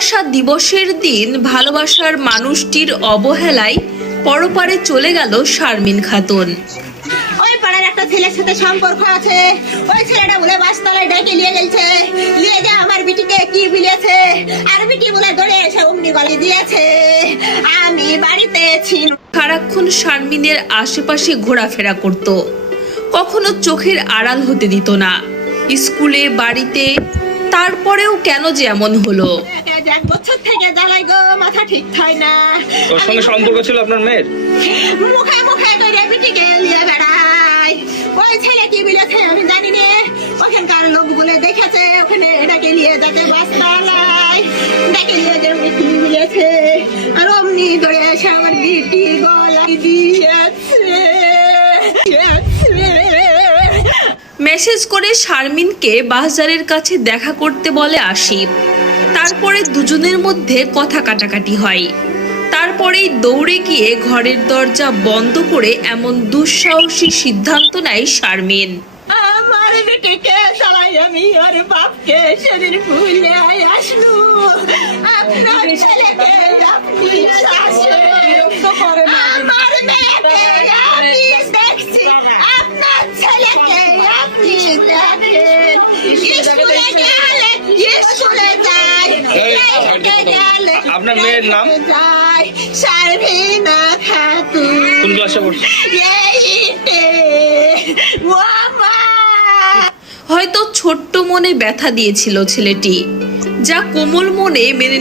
ভালোবাসা দিবসের দিন ভালোবাসার মানুষটির অবহেলায় পরপারে চলে গেল শারমিন খাতুন। ওই পাড়ার একটা ছেলের সাথে সম্পর্ক আছে, ওই ছেলেটা বলে বাসতলায় ডেকে নিয়ে গেছে, নিয়ে যা আমার বিটিকে কি বলেছে, আর বিটি বলে দৌড়ে এসে অমনি গলি দিয়েছে। আমি বাড়িতে ছিল, সারাক্ষণ শারমিনের আশেপাশে ঘোরাফেরা করত, কখনো চোখের আড়াল হতে দিত না, স্কুলে বাড়িতে। তারপরেও কেন যে এমন হলো? 1 বছর থেকে জ্বালাই গো, মাথা ঠিক হয় না। ওর সঙ্গে সম্পর্ক ছিল আপনার মেয়ের? মুখে মুখে করে বিটিকে নিয়ে বেড়ায়। ওই ছেলে কি বলেছে আমি জানি না, ওখানকার লোকগুলো দেখেছে, ওখানে এটাকে নিয়ে যাতে বাসতলায় ডেকে নিয়ে যে কি বলেছে, আর অমনি ধরে এসে আমার বিটি গলায় দিয়েছে। মেসেজ করে শারমিনকে বাজারের কাছে দেখা করতে বলে আসিফ। তারপরে দুজনের মধ্যে কথা কাটাকাটি হয়। তারপরেই দৌড়ে গিয়ে ঘরের দরজা বন্ধ করে এমন দুঃসাহসী সিদ্ধান্ত নেয় শারমিন। আমার বেটিকে চালাই আমি ওর বাপকে সেদিন ভুলে আসলু, আপনার ছেলেকে আপনি শাসেন, আমার মেয়েকে আমি দেখছি, আপনার ছেলেকে আপনি দেখেন। স্কুলে গেলে স্কুলে যায়, গেলে আপনার মেয়ের নাম? যায় শারমিনা খাতুন। কোন ক্লাসে পড়ছে? এইটে। হয়তো ছোট্ট মনে ব্যথা দিয়েছিল ছেলেটি, যা কোমল মনে মেনে